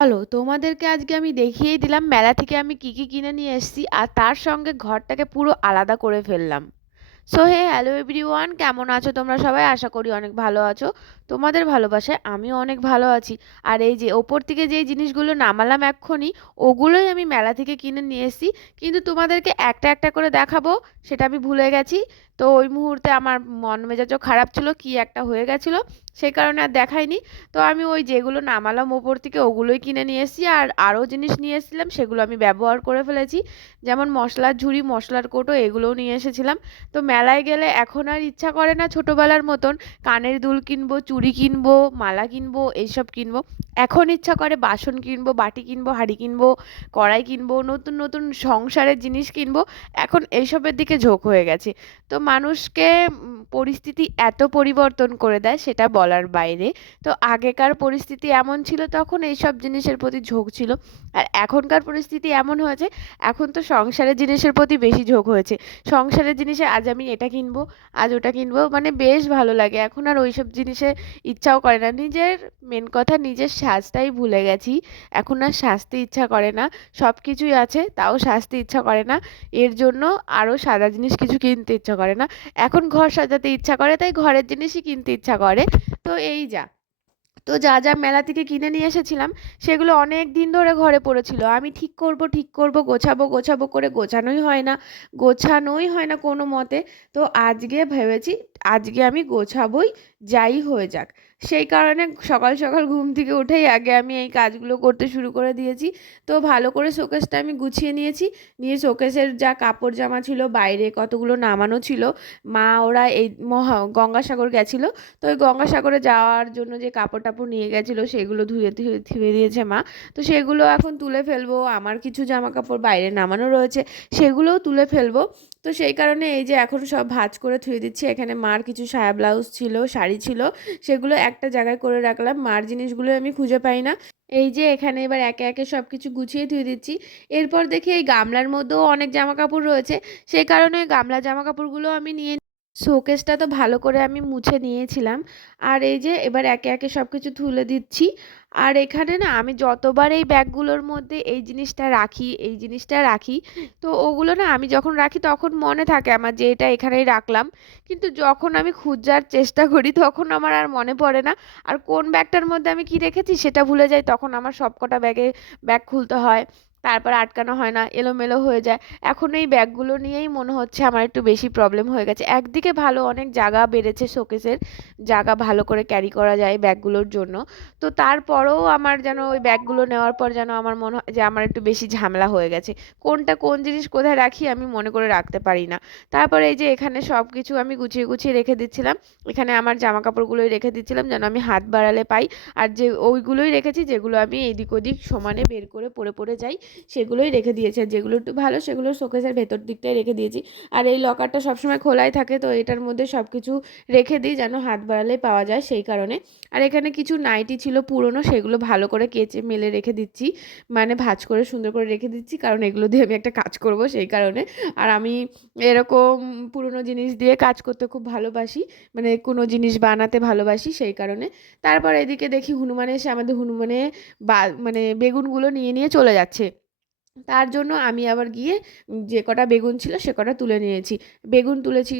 চলো তোমাদেরকে আজকে আমি দেখিয়েই দিলাম মেলা থেকে আমি কি কি কিনে নিয়ে এসেছি আর তার সঙ্গে ঘরটাকে পুরো আলাদা করে ফেললাম। সো হে হ্যালো এভরিওয়ান কেমন আছো তোমরা সবাই? আশা করি অনেক ভালো আছো। তোমাদের ভালোবাসায় আমিও অনেক ভালো আছি। আর এই যে ওপর থেকে যেই জিনিসগুলো নামালাম এক্ষুনি, ওগুলোই আমি মেলা থেকে কিনে নিয়ে এসেছি। কিন্তু তোমাদেরকে একটা একটা করে দেখাবো, সেটা আমি ভুলে গেছি। তো ওই মুহূর্তে আমার মন মেজাজও খারাপ ছিল, কি একটা হয়ে গেছিল, সেই কারণে আর দেখাইনি। তো আমি ওই যেগুলো নামালাম ওপর থেকে ওগুলোই কিনে নিয়ে এসেছি আর আরও জিনিস নিয়ে এসেছিলাম, সেগুলো আমি ব্যবহার করে ফেলেছি। যেমন মশলার ঝুড়ি, মশলার কোটো, এগুলোও নিয়ে এসেছিলাম। তো মেলায় গেলে এখন আর ইচ্ছা করে না ছোটোবেলার মতন কানের দুল কিনবো, চুড়ি কিনবো, মালা কিনবো, এইসব কিনবো। এখন ইচ্ছা করে বাসন কিনবো, বাটি কিনবো, হাঁড়ি কিনবো, কড়াই কিনবো, নতুন নতুন সংসারের জিনিস কিনবো। এখন এইসবের দিকে ঝোঁক হয়ে গেছে। তো মানুষকে পরিস্থিতি এত পরিবর্তন করে দেয় সেটা বলার বাইরে। তো আগেকার পরিস্থিতি এমন ছিল তখন এইসব জিনিসের প্রতি ঝোঁক ছিল। আর এখনকার পরিস্থিতি এমন হয়েছে, এখন তো সংসারের জিনিসের প্রতি বেশি ঝোঁক হয়েছে। সংসারের জিনিসে আজ আমি এটা কিনবো, আজ ওটা কিনবো মানে বেশ ভালো লাগে। এখন আর ওইসব জিনিসে ইচ্ছাও করে না। নিজের মেন কথা, নিজের সাজটাই ভুলে গেছি। এখন আর সাজতে ইচ্ছা করে না। সব কিছুই আছে, তাও সাজতে ইচ্ছা করে না। এর জন্য আরও সাদা জিনিস কিছু কিনতে ইচ্ছা করে না। এখন ঘর সাজাতে ইচ্ছা করে, তাই ঘরের জিনিসই কিনতে ইচ্ছা করে। তো এই যা। তো যা যা মেলা থেকে কিনে নিয়ে এসেছিলাম, সেগুলো অনেক দিন ধরে ঘরে পড়েছিল। আমি ঠিক করব ঠিক করব, গোছাবো গোছাবো করে গোছানোই হয় না। গোছানোই হয় না কোনো মতে। তো আজকে ভেবেছি আজকে আমি গোছাবই, যাই হয়ে যাক। সেই কারণে সকাল সকাল ঘুম থেকে উঠেই আগে আমি এই কাজগুলো করতে শুরু করে দিয়েছি। তো ভালো করে শোকেসটা আমি গুছিয়ে নিয়েছি। নিয়ে শোকেসের যা কাপড় জামা ছিল, বাইরে কতগুলো নামানো ছিল, মা ওরা এই মহা গঙ্গাসাগর গেছিল। তো ওই গঙ্গাসাগরে যাওয়ার জন্য যে কাপড় টাপড় নিয়ে গেছিল, সেগুলো ধুয়ে ধুয়ে দিয়েছে মা। তো সেগুলো এখন তুলে ফেলব। আমার কিছু জামা কাপড় বাইরে নামানো রয়েছে, সেগুলোও তুলে ফেলব। তো সেই কারণে এই যে এখন সব ভাজ করে থুয়ে দিচ্ছি। এখানে মার কিছু সায়া ব্লাউজ ছিল, শাড়ি ছিল, সেগুলো একটা জায়গায় করে রাখলাম। মার জিনিসগুলো আমি খুঁজে পাই না। এই যে এখানে এবার একে একে সব কিছু গুছিয়ে ধুয়ে দিচ্ছি। এরপর দেখি এই গামলার মধ্যেও অনেক জামা কাপড় রয়েছে। সেই কারণে গামলা জামা কাপড়গুলো আমি নিয়ে শোকেসটা তো ভালো করে আমি মুছে নিয়েছিলাম। আর এই যে এবার একে একে সব কিছু তুলে দিচ্ছি। আর এখানে না আমি যতবার এই ব্যাগগুলোর মধ্যে এই জিনিসটা রাখি, এই জিনিসটা রাখি, তো ওগুলো না আমি যখন রাখি তখন মনে থাকে আমার যে এটা এখানেই রাখলাম। কিন্তু যখন আমি খুঁজার চেষ্টা করি তখন আমার আর মনে পড়ে না। আর কোন ব্যাগটার মধ্যে আমি কি রেখেছি সেটা ভুলে যাই, তখন আমার সবকটা ব্যাগে ব্যাগ খুলতে হয়। তারপর আটকানো হয় না, এলোমেলো হয়ে যায়। এখন এই ব্যাগগুলো নিয়েই মনে হচ্ছে আমার একটু বেশি প্রবলেম হয়ে গেছে। একদিকে ভালো অনেক জায়গা বেড়েছে শোকেসের, জায়গা ভালো করে ক্যারি করা যায় ব্যাগগুলোর জন্য। তো তারপরেও আমার যেন ওই ব্যাগগুলো নেওয়ার পর যেন আমার মনে হয় যে আমার একটু বেশি ঝামেলা হয়ে গেছে। কোনটা কোন জিনিস কোথায় রাখি আমি মনে করে রাখতে পারি না। তারপরে এই যে এখানে সব কিছু আমি গুছিয়ে গুছিয়ে রেখে দিচ্ছিলাম। এখানে আমার জামা কাপড়গুলোই রেখে দিচ্ছিলাম যেন আমি হাত বাড়ালে পাই। আর যে ওইগুলোই রেখেছি যেগুলো আমি এদিক ওদিক সমানে বের করে পরে পরে যাই। সেগুলোই রেখে দিয়েছে। যেগুলো একটু ভালো, সেগুলো শোকেসের ভেতর দিকটাই রেখে দিয়েছি। আর এই লকারটা সবসময় খোলাই থাকে, তো এটার মধ্যে সব কিছু রেখে দিই যেন হাত বাড়ালে পাওয়া যায় সেই কারণে। আর এখানে কিছু নাইটি ছিল পুরনো, সেগুলো ভালো করে কেচে মেলে রেখে দিচ্ছি। মানে ভাজ করে সুন্দর করে রেখে দিচ্ছি, কারণ এগুলো দিয়ে আমি একটা কাজ করব সেই কারণে। আর আমি এরকম পুরনো জিনিস দিয়ে কাজ করতে খুব ভালোবাসি মানে কোনো জিনিস বানাতে ভালোবাসি সেই কারণে। তারপর এদিকে দেখি হনুমান এসে আমাদের হনুমানে বা মানে বেগুনগুলো নিয়ে নিয়ে চলে যাচ্ছে। তার জন্য আমি আবার গিয়ে যে কটা বেগুন ছিল সে কটা তুলে নিয়েছি। বেগুন তুলেছি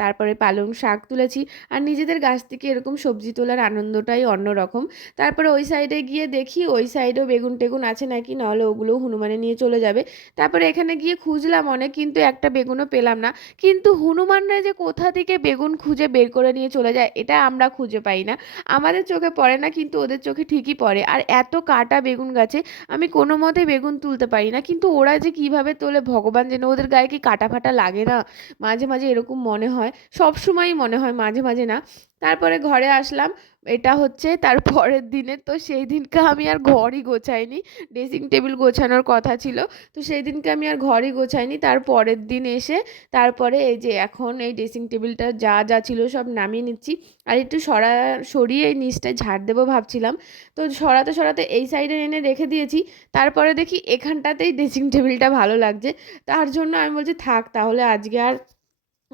তারপরে পালং শাক তুলেছি আর নিজেদের গাছ থেকে এরকম সবজি তোলার আনন্দটাই অন্যরকম। তারপরে ওই সাইডে গিয়ে দেখি ওই সাইডেও বেগুন টেগুন আছে নাকি, নাহলে ওগুলোও হনুমানে নিয়ে চলে যাবে। তারপরে এখানে গিয়ে খুঁজলাম অনেক কিন্তু একটা বেগুনও পেলাম না। কিন্তু হনুমানরা যে কোথা থেকে বেগুন খুঁজে বের করে নিয়ে চলে যায়, এটা আমরা খুঁজে পাই না। আমাদের চোখে পড়ে না কিন্তু ওদের চোখে ঠিকই পড়ে। আর এত কাটা বেগুন গাছে আমি কোনো মতে বেগুন তুলতে পারি না, কিন্তু ওরা যে কীভাবে তোলে, ভগবান যেন ওদের গায়ে কি কাটা ফাটা লাগে না? মাঝে মাঝে এরকম মনে হয়। সবসময়ই মনে হয়, মাঝে মাঝে না। তারপরে ঘরে আসলাম। এটা হচ্ছে তার পরের দিনের। তো সেই দিনকে আমি আর ঘরই গোছাইনি। ড্রেসিং টেবিল গোছানোর কথা ছিল। তো সেই দিনকে আমি আর ঘরই গোছাইনি। তার পরের দিন এসে তারপরে এই যে এখন এই ড্রেসিং টেবিলটা যা যা ছিল সব নামিয়ে নিচ্ছি। আর একটু সরা সরিয়ে এই নিচটায় ঝাড় দেবো ভাবছিলাম। তো সরাতে সরাতে এই সাইডে এনে রেখে দিয়েছি। তারপরে দেখি এখানটাতেই ড্রেসিং টেবিলটা ভালো লাগছে। তার জন্য আমি বলছি থাক তাহলে আজকে আর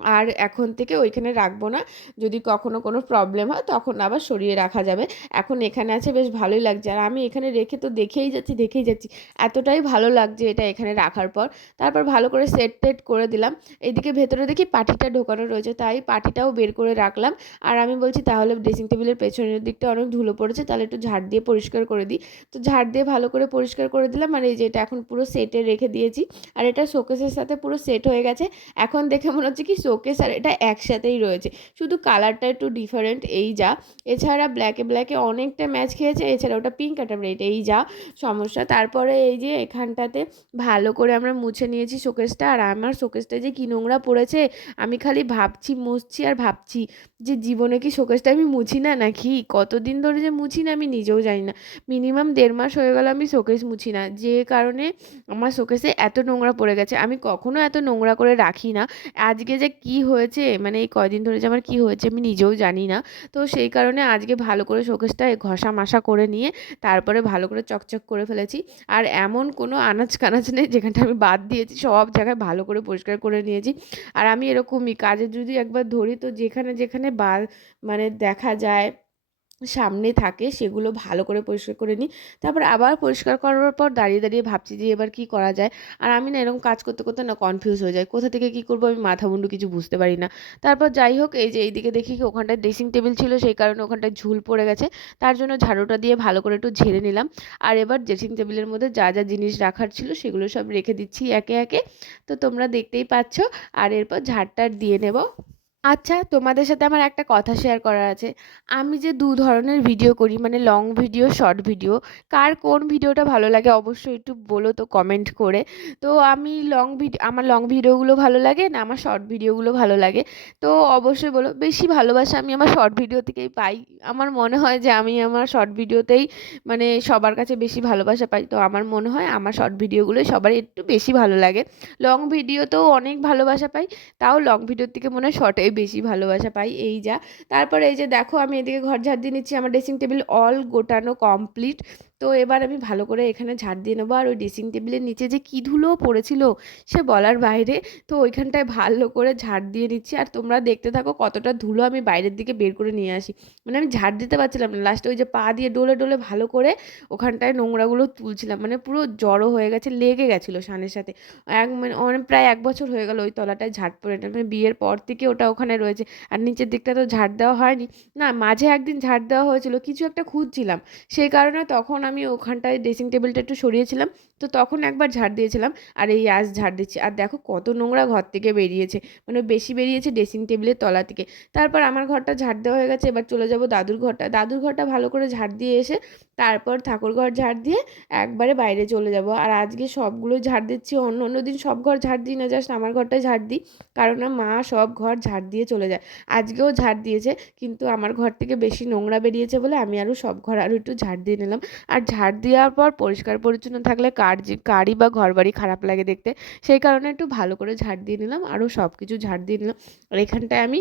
আর এখন থেকে ওইখানে রাখব না। যদি কখনো কোনো প্রবলেম হয়, তখন আবার সরিয়ে রাখা যাবে। এখন এখানে আছে, বেশ ভালোই লাগছে। আর আমি এখানে রেখে তো দেখেই যাচ্ছি দেখেই যাচ্ছি। এতটাই ভালো লাগছে এটা এখানে রাখার পর। তারপর ভালো করে সেট টেট করে দিলাম। এদিকে ভেতরে দেখি পাটিটা ঢোকানো রয়েছে, তাই পাটিটাও বের করে রাখলাম। আর আমি বলছি, তাহলে ড্রেসিং টেবিলের পেছনের দিকটা অনেক ধুলো পড়েছে, তাহলে একটু ঝাড় দিয়ে পরিষ্কার করে দিই। তো ঝাড় দিয়ে ভালো করে পরিষ্কার করে দিলাম। আর এই যে এটা এখন পুরো সেটে রেখে দিয়েছি। আর এটা শোকেসের সাথে পুরো সেট হয়ে গেছে। এখন দেখে মনে হচ্ছে কি শোকেস আর এটা একসাথেই রয়েছে। শুধু কালারটা একটু ডিফারেন্ট এই যা। এছাড়া ব্ল্যাকে ব্ল্যাকে অনেকটা ম্যাচ খেয়েছে, এছাড়া ওটা পিঙ্ক কাটার রেড এই যা, সমস্যা। তারপরে এই যে এখানটাতে ভালো করে আমরা মুছে নিয়েছি শোকেসটা আর আমার শোকেসটা যে কি নোংরা পড়েছে, আমি খালি ভাবছি, মুছছি আর ভাবছি যে জীবনে কি শোকেসটা আমি মুছি না নাকি? কতদিন ধরে যে মুছি না আমি নিজেও জানি না। মিনিমাম দেড় মাস হয়ে গেল আমি শোকেস মুছি না। যে কারণে আমার শোকেসে এত নোংরা পড়ে গেছে, আমি কখনো এত নোংরা করে রাখি না। আজকে যে কি হয়েছে? মানে এই কয়দিন ধরে যে আমার কি হয়েছে আমি নিজেও জানি না। তো সেই কারণে আজকে ভালো করে শোকেসটা ঘষা মাসা করে নিয়ে তারপরে ভালো করে চকচক করে ফেলেছি। আর এমন কোনো আনাজ কানাজ নেই যেখানটা আমি বাদ দিয়েছি, সব জায়গায় ভালো করে পরিষ্কার করে নিয়েছি। আর আমি এরকমই কাজে যদি একবার ধরি তো যেখানে যেখানে বা মানে দেখা যায় সামনে থাকে, সেগুলো ভালো করে পরিষ্কার করে নিই। তারপর আবার পরিষ্কার করার পর দাঁড়িয়ে দাঁড়িয়ে ভাবছি যে এবার কি করা যায়। আর আমি না এরকম কাজ করতে করতে না কনফিউজ হয়ে যাই। কোথা থেকে কি করব আমি মাথা মুন্ডু কিছু বুঝতে পারি না। তারপর যাই হোক, এই যে এইদিকে দেখি কি ওখানটায় ড্রেসিং টেবিল ছিল, সেই কারণে ওখানটায় ঝুল পড়ে গেছে। তার জন্য ঝাড়ুটা দিয়ে ভালো করে একটু ঝেড়ে নিলাম। আর এবার ড্রেসিং টেবিলের মধ্যে যা যা জিনিস রাখার ছিল, সেগুলো সব রেখে দিচ্ছি একে একে। তো তোমরা দেখতেই পাচ্ছ। আর এরপর ঝাড়টার দিয়ে নেব। আচ্ছা তোমাদের সাথে আমার একটা কথা শেয়ার করার আছে। আমি যে দু ধরনের ভিডিও করি মানে লং ভিডিও শর্ট ভিডিও কার কোন ভিডিওটা ভালো লাগে অবশ্যই একটু বলো তো কমেন্ট করে। তো আমি লং ভিডিও আমার লং ভিডিওগুলো ভালো লাগে না, আমার শর্ট ভিডিওগুলো ভালো লাগে। তো অবশ্যই বলো, বেশি ভালোবাসা আমি আমার শর্ট ভিডিও থেকেই পাই। আমার মনে হয় যে আমি আমার শর্ট ভিডিওতেই মানে সবার কাছে বেশি ভালোবাসা পাই। তো আমার মনে হয় আমার শর্ট ভিডিওগুলোই সবার একটু বেশি ভালো লাগে। লং ভিডিওতেও অনেক ভালোবাসা পাই, তাও লং ভিডিওর থেকে মনে হয় শর্টে বেশি ভালোবাসা পাই, এই যা। তারপরে এই যে দেখো আমি এদিকে ঘর ঝাড় দিয়ে নিচ্ছি, আমার ড্রেসিং টেবিল অল গোটানো কমপ্লিট তো এবার আমি ভালো করে এখানে ঝাড় দিয়ে নেব। আর ওই ড্রেসিং টেবিলের নিচে যে কী ধুলো পড়েছিল সে বলার বাইরে। তো ওইখানটায় ভালো করে ঝাড় দিয়ে নিচ্ছি। আর তোমরা দেখতে থাকো কতটা ধুলো আমি বাইরের দিকে বের করে নিয়ে আসি। মানে আমি ঝাড় দিতে পারছিলাম না। লাস্টে ওই যে পা দিয়ে ডোলে ডোলে ভালো করে ওখানটায় নোংরাগুলো তুলছিলাম। মানে পুরো জড়ো হয়ে গেছে, লেগে গেছিল সানের সাথে। এক মানে অনেক প্রায় এক বছর হয়ে গেল ওই তলাটায় ঝাড় পড়ে মানে বিয়ের পর থেকে ওটা ওখানে রয়েছে। আর নিচের দিকটা তো ঝাড় দেওয়া হয়নি। না, মাঝে একদিন ঝাড় দেওয়া হয়েছিল। কিছু একটা খুঁজছিলাম। সেই কারণে তখন আমি ওখানটায় ড্রেসিং টেবিলটা একটু সরিয়েছিলাম। তো তখন একবার ঝাড় দিয়েছিলাম, আর এই আজ ঝাড় দিচ্ছি। আর দেখো কত নোংরা ঘর থেকে বেরিয়েছে মানে বেশি বেরিয়েছে ড্রেসিং টেবিলের তলা থেকে। তারপর আমার ঘরটা ঝাড় দেওয়া হয়ে গেছে, এবার চলে যাব দাদুর ঘরটা। দাদুর ঘরটা ভালো করে ঝাড় দিয়ে এসে তারপর ঠাকুর ঘর ঝাড় দিয়ে একবারে বাইরে চলে যাব। আর আজকে সবগুলো ঝাড় দিচ্ছি, অন্য অন্য দিন সব ঘর ঝাড় দিই না জাস্ট আমার ঘরটাই ঝাড় দিই। কারণ মা সব ঘর ঝাড় দিয়ে চলে যায়। আজকেও ঝাড় দিয়েছে, কিন্তু আমার ঘর থেকে বেশি নোংরা বেরিয়েছে বলে আমি আরও সব ঘর আরও একটু ঝাড় দিয়ে নিলাম। আর ঝাড় দেওয়ার পর পরিষ্কার পরিচ্ছন্ন থাকলে কার কারই বা ঘর বাড়ি খারাপ লাগে দেখতে, সেই কারণে একটু ভালো করে ঝাড় দিয়ে নিলাম, আরও সব কিছু ঝাড় দিয়ে নিলাম। আর এখানটায় আমি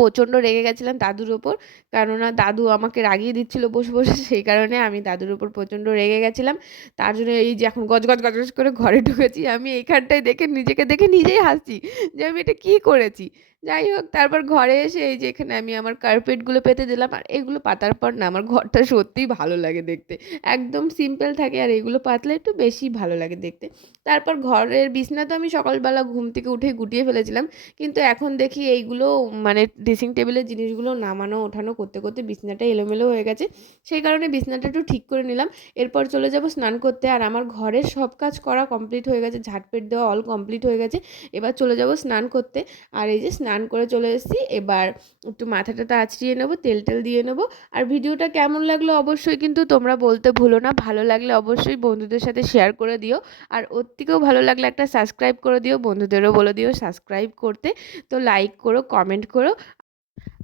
প্রচণ্ড রেগে গেছিলাম দাদুর ওপর, কেননা দাদু আমাকে রাগিয়ে দিচ্ছিল বসে বসে, সেই কারণে আমি দাদুর ওপর প্রচণ্ড রেগে গেছিলাম। তার জন্য এই যে এখন গজ গজ গজ গজ করে ঘরে ঢুকেছি, আমি এইখানটায় দেখে নিজেকে দেখে নিজেই হাসছি যে আমি এটা কী করেছি। যাই হোক, তারপর ঘরে এসে এই যে এখানে আমি আমার কার্পেটগুলো পেতে দিলাম, আর এগুলো পাতার পর না আমার ঘরটা সত্যিই ভালো লাগে দেখতে। একদম সিম্পল থাকে, আর এগুলো পাতলে একটু বেশি ভালো লাগে দেখতে। তারপর ঘরের বিছনা তো আমি সকালবেলা ঘুম থেকে উঠে গুটিয়ে ফেলেছিলাম, কিন্তু এখন দেখি এইগুলো মানে ড্রেসিং টেবিলের জিনিসগুলো নামানো, ওঠানো, করতে করতে বিছনাটা এলোমেলো হয়ে গেছে। সেই কারণে বিছনাটা একটু ঠিক করে নিলাম। এরপর চলে যাব স্নান করতে, আর আমার ঘরের সব কাজ করা কমপ্লিট হয়ে গেছে ঝাটপেট দেওয়া অল কমপ্লিট হয়ে গেছে। এবার চলে যাব স্নান করতে, আর এই যে স্নান করে চলে এসেছি। এবার একটু মাথাটাতে আঁচড়িয়ে নেব, তেল টেল দিয়ে নেব। আর ভিডিওটা কেমন লাগল অবশ্যই কিন্তু তোমরা বলতে ভুলো না। ভালো লাগলে অবশ্যই বন্ধুদের সাথে শেয়ার করে দিও। আর ওর থেকেও ভালো লাগলে একটা সাবস্ক্রাইব করে দিও, বন্ধুদেরও বলে দিও সাবস্ক্রাইব করতে। তো লাইক করো কমেন্ট করো।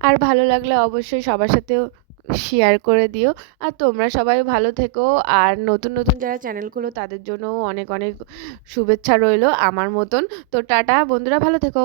আর ভালো লাগলে অবশ্যই সবার সাথেও শেয়ার করে দিও। আর তোমরা সবাই ভালো থেকো। আর নতুন নতুন যারা চ্যানেল খোলো, তাদের জন্য অনেক অনেক শুভেচ্ছা রইল আমার মতন। তো টাটা, বন্ধুরা ভালো থেকো।